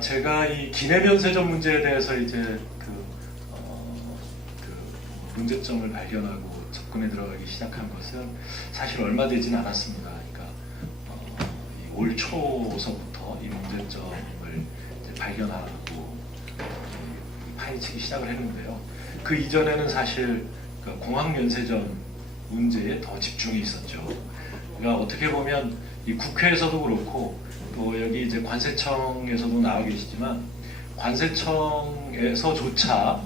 제가 이 기내면세점 문제에 대해서 이제 문제점을 발견하고 접근에 들어가기 시작한 것은 사실 얼마 되진 않았습니다. 그러니까 올 초서부터 이 문제점을 이제 발견하고 파헤치기 시작을 했는데요. 그 이전에는 사실 공항면세점 문제에 더 집중이 있었죠. 그러니까 어떻게 보면 이 국회에서도 그렇고 또 여기 이제 관세청에서도 나와 계시지만 관세청에서조차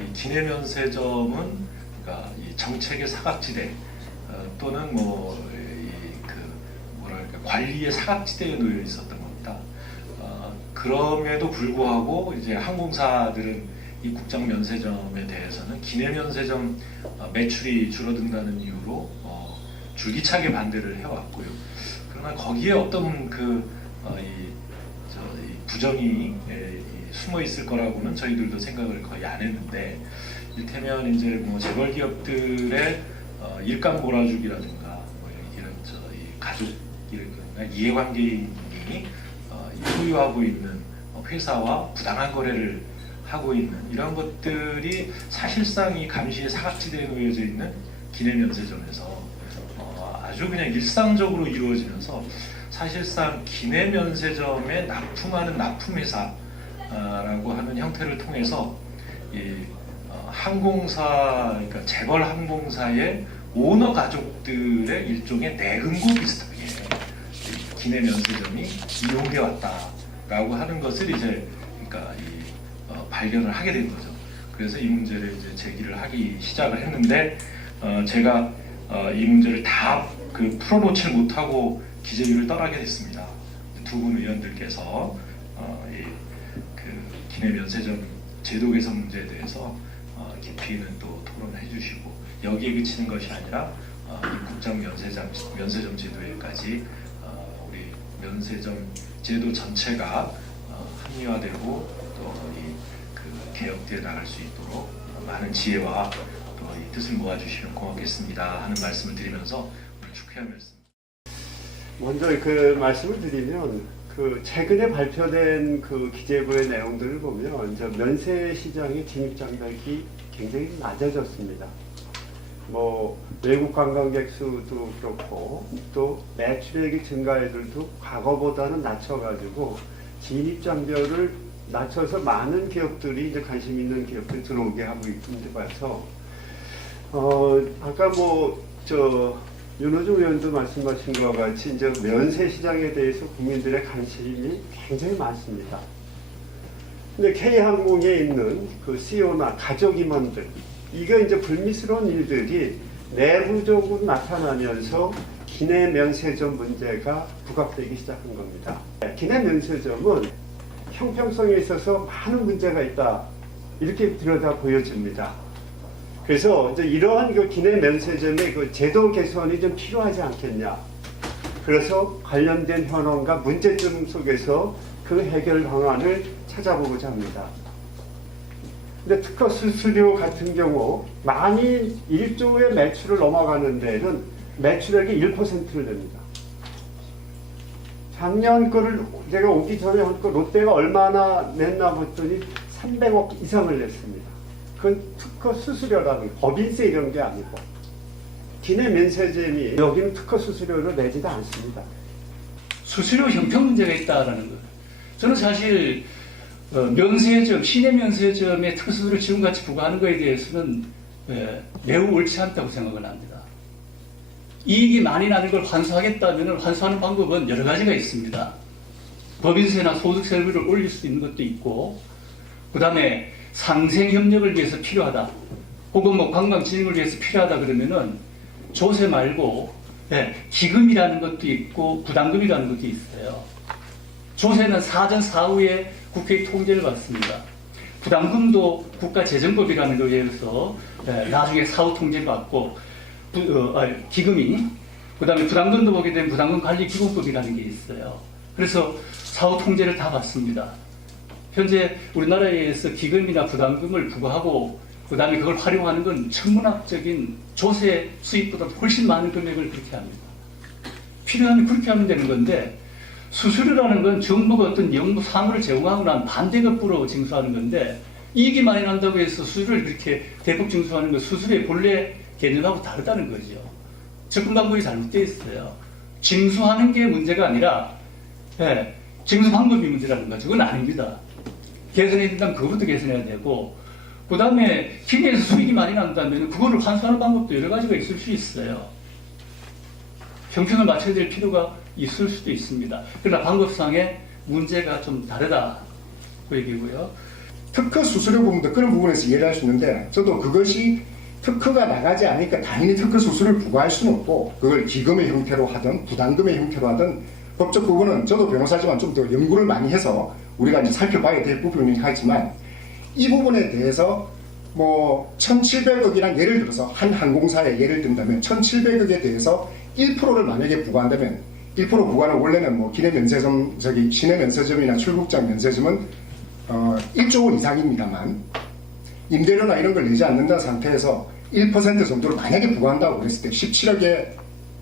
이 기내면세점은 그러니까 이 정책의 사각지대 또는 관리의 사각지대에 놓여 있었던 겁니다. 그럼에도 불구하고 이제 항공사들은 이 국장 면세점에 대해서는 기내면세점 매출이 줄어든다는 이유로 줄기차게 반대를 해왔고요. 그러나 거기에 어떤 이 부정이 숨어 있을 거라고는 저희들도 생각을 거의 안 했는데, 이를테면 이제 재벌 기업들의 일감 몰아주기라든가 이런 이 가족 이해관계인이 소유하고 있는 회사와 부당한 거래를 하고 있는 이런 것들이 사실상 이 감시의 사각지대에 놓여져 있는 기내면세점에서 아주 그냥 일상적으로 이루어지면서 사실상 기내면세점에 납품하는 납품회사라고 하는 형태를 통해서 이 항공사, 그러니까 재벌 항공사의 오너 가족들의 일종의 내근고 비슷하게 기내면세점이 이용돼 왔다라고 하는 것을 이제 그러니까 발견을 하게 된 거죠. 그래서 이 문제를 이제 제기를 하기 시작을 했는데 제가 이 문제를 다 풀어놓지 못하고 기재위를 떠나게 됐습니다. 두 분 의원들께서 기내면세점 제도 개선 문제에 대해서 깊이는 또 토론해 주시고 여기에 그치는 것이 아니라 이 국장 면세점 제도에까지 우리 면세점 제도 전체가 합리화되고 또 개혁되어 나갈 수 있도록 많은 지혜와 또 이 뜻을 모아주시면 고맙겠습니다 하는 말씀을 드리면서 오늘 축하의 말씀. 먼저 그 말씀을 드리면 최근에 발표된 기재부의 내용들을 보면 면세 시장의 진입 장벽이 굉장히 낮아졌습니다. 외국 관광객 수도 그렇고 또 매출액이 증가율도 과거보다는 낮춰가지고 진입 장벽을 낮춰서 많은 기업들이 이제 관심 있는 기업들이 들어오게 하고 있는데 봐서 아까 윤호중 의원도 말씀하신 것 같이 이제 면세 시장에 대해서 국민들의 관심이 굉장히 많습니다. 근데 K항공에 있는 CEO나 가족 임원들, 이게 이제 불미스러운 일들이 내부적으로 나타나면서 기내 면세점 문제가 부각되기 시작한 겁니다. 기내 면세점은 형평성에 있어서 많은 문제가 있다, 이렇게 들여다 보여집니다. 그래서 이제 이러한 기내 면세점의 제도 개선이 좀 필요하지 않겠냐. 그래서 관련된 현황과 문제점 속에서 그 해결 방안을 찾아보고자 합니다. 근데 특허 수수료 같은 경우 많이 1조의 매출을 넘어가는 데는 매출액이 1%를 냅니다. 작년 거를 제가 오기 전에 한 거 롯데가 얼마나 냈나 봤더니 300억 이상을 냈습니다. 그건 특허 수수료라는 거, 법인세 이런 게 아니고 기내 면세점이 여기는 특허 수수료를 내지도 않습니다. 수수료 형평 문제가 있다라는 거예요. 저는 사실 면세점, 시내 면세점에 특허 수수료 지금같이 부과하는 것에 대해서는 매우 옳지 않다고 생각을 합니다. 이익이 많이 나는 걸 환수하겠다면 환수하는 방법은 여러 가지가 있습니다. 법인세나 소득세율을 올릴 수 있는 것도 있고, 그 다음에 상생 협력을 위해서 필요하다, 혹은 관광 진입을 위해서 필요하다 그러면은 조세 말고 기금이라는 것도 있고 부담금이라는 것도 있어요. 조세는 사전 사후에 국회의 통제를 받습니다. 부담금도 국가재정법이라는 거에 의해서 나중에 사후 통제를 받고 기금이, 그 다음에 부담금도 보게 되면 부담금 관리 기금법이라는 게 있어요. 그래서 사후 통제를 다 받습니다. 현재 우리나라에서 기금이나 부담금을 부과하고 그 다음에 그걸 활용하는 건 천문학적인 조세 수입보다 훨씬 많은 금액을 그렇게 합니다. 필요하면 그렇게 하면 되는 건데 수수료라는 건 정부가 어떤 영무 사무를 제공하고 난 반대급부로 징수하는 건데 이익이 많이 난다고 해서 수수료를 그렇게 대폭 징수하는 건 수수료의 본래 개념하고 다르다는 거죠. 접근 방법이 잘못되어 있어요. 징수하는 게 문제가 아니라 징수 방법이 문제라는 거죠. 그건 아닙니다. 개선해야 된다면 그것부터 개선해야 되고 그 다음에 기내에서 수익이 많이 난다면 그거를 환수하는 방법도 여러 가지가 있을 수 있어요. 형평을 맞춰야 될 필요가 있을 수도 있습니다. 그러나 방법상의 문제가 좀 다르다 그 얘기고요. 특허 수수료 부분도 그런 부분에서 이해를 할 수 있는데 저도 그것이 특허가 나가지 않으니까 당연히 특허 수수료를 부과할 수는 없고 그걸 기금의 형태로 하든 부담금의 형태로 하든 법적 부분은 저도 변호사지만 좀 더 연구를 많이 해서 우리가 이제 살펴봐야 될 부분이긴 하지만 이 부분에 대해서 뭐 1,700억이란 예를 들어서 한 항공사에 예를 든다면 1,700억에 대해서 1%를 만약에 부과한다면 1% 부과는 원래는 뭐 기내 면세점 시내 면세점이나 출국장 면세점은 1조 원 이상입니다만 임대료나 이런 걸 내지 않는다는 상태에서 1% 정도를 만약에 부과한다고 그랬을 때 17억의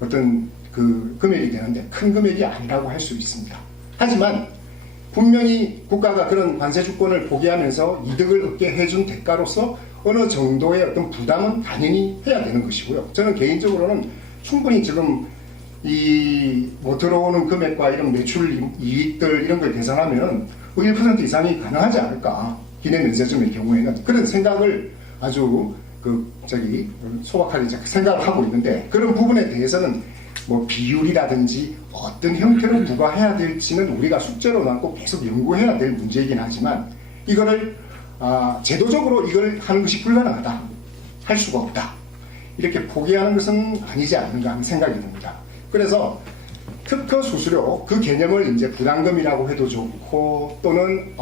어떤 그 금액이 되는데 큰 금액이 아니라고 할 수 있습니다. 하지만 분명히 국가가 그런 관세 주권을 포기하면서 이득을 얻게 해준 대가로서 어느 정도의 어떤 부담은 당연히 해야 되는 것이고요. 저는 개인적으로는 충분히 지금 이 뭐 들어오는 금액과 이런 매출 이익들 이런 걸 계산하면은 1% 이상이 가능하지 않을까. 기내 면세점의 경우에는 그런 생각을 아주 소박하게 생각을 하고 있는데 그런 부분에 대해서는 뭐 비율이라든지 어떤 형태로 부과해야 될지는 우리가 숙제로 남고 계속 연구해야 될 문제이긴 하지만 이거를 제도적으로 이걸 하는 것이 불가능하다. 할 수가 없다. 이렇게 포기하는 것은 아니지 않는가 하는 생각이 듭니다. 그래서 특허 수수료 그 개념을 이제 부담금이라고 해도 좋고 또는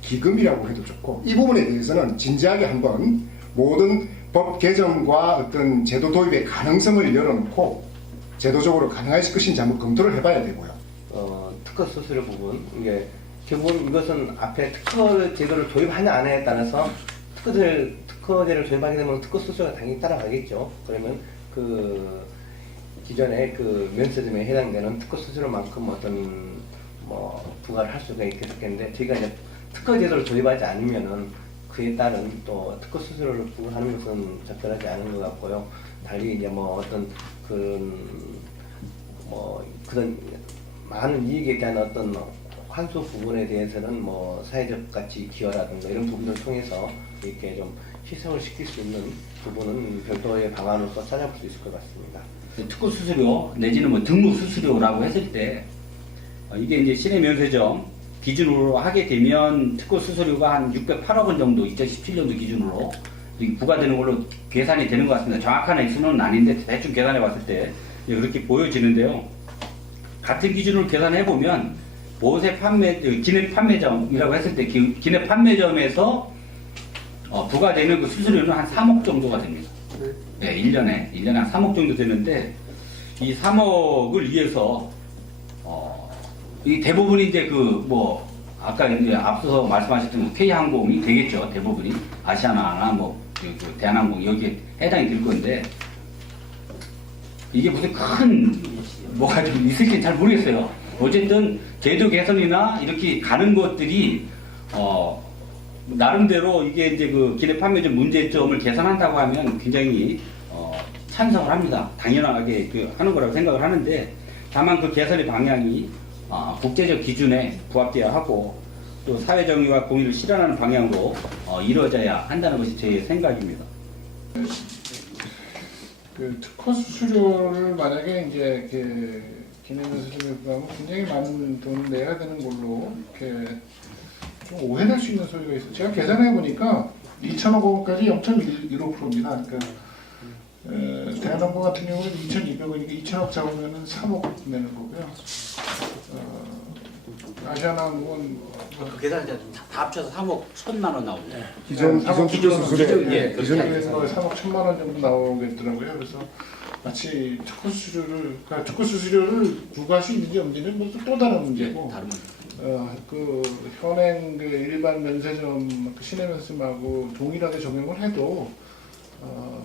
기금이라고 해도 좋고 이 부분에 대해서는 진지하게 한번 모든 법 개정과 어떤 제도 도입의 가능성을 열어놓고 제도적으로 가능할 것인지 한번 검토를 해봐야 되고요. 특허 수수료 부분 이게 결국은 이것은 앞에 특허 제도를 도입하냐 안 하냐에 따라서 특허제를 도입하게 되면 특허 수수료가 당연히 따라가겠죠. 그러면 그 기존의 그 면세점에 해당되는 특허 수수료만큼 어떤 부과를 할 수가 있겠는데 저희가 이제 특허 제도를 도입하지 않으면은 그에 따른 또 특허 수수료를 부과하는 것은 적절하지 않은 것 같고요. 달리 이제 어떤 그런 많은 이익에 대한 어떤 환수 부분에 대해서는 사회적 가치 기여라든가 이런 부분을 통해서 이렇게 좀 희석을 시킬 수 있는 부분은 별도의 방안으로서 찾아볼 수 있을 것 같습니다. 특허 수수료 내지는 등록 수수료라고 했을 때 이게 이제 시내 면세점 기준으로 하게 되면 특허 수수료가 한 608억 원 정도 2017년도 기준으로 부과되는 걸로 계산이 되는 것 같습니다. 정확한 액수는 아닌데 대충 계산해 봤을 때 그렇게 보여지는데요. 같은 기준으로 계산해 보면 보세 기내 판매점이라고 했을 때 기내 판매점에서 부과되는 그 수수료는 한 3억 정도가 됩니다. 네, 1년에 한 3억 정도 되는데 이 3억을 위해서 이 대부분이 이제 아까 이제 앞서서 말씀하셨던 K항공이 되겠죠. 대부분이 아시아나나 대한항공 여기에 해당이 될 건데 이게 무슨 큰 뭐가 좀 있을지 잘 모르겠어요. 어쨌든 제도 개선이나 이렇게 가는 것들이 나름대로 이게 이제 그 기내 판매점 문제점을 개선한다고 하면 굉장히 찬성을 합니다. 당연하게 하는 거라고 생각을 하는데 다만 그 개선의 방향이 국제적 기준에 부합돼야 하고 또 사회정의와 공의를 실현하는 방향으로 이루어져야 한다는 것이 제 생각입니다. 그 특허 수수료를 만약에 이제 기내면세점에 부과하면 굉장히 많은 돈을 내야 되는 걸로 이렇게 좀 오해될 수 있는 소리가 있어요. 제가 계산해 보니까 2천억 원까지 0.15%입니다. 그러니까 대한항공 같은 경우는 2,200원이니까 2천억 잡으면은 3억 내는 거고요. 아시아나항공은 그 계산이 다 합쳐서 3억 1천만 원 나오죠. 기존 수수료 기존 3억 1천만 원 정도 나오겠더라고요. 그래서 마치 특허 수수료를 부과할 수 있는지 없는지는 또 다른 문제고. 다른 문제. 그 현행 일반 면세점 시내 면세점하고 동일하게 적용을 해도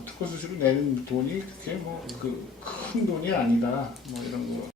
특허 수수료 내는 돈이 그렇게 큰 돈이 아니다. 이런 거.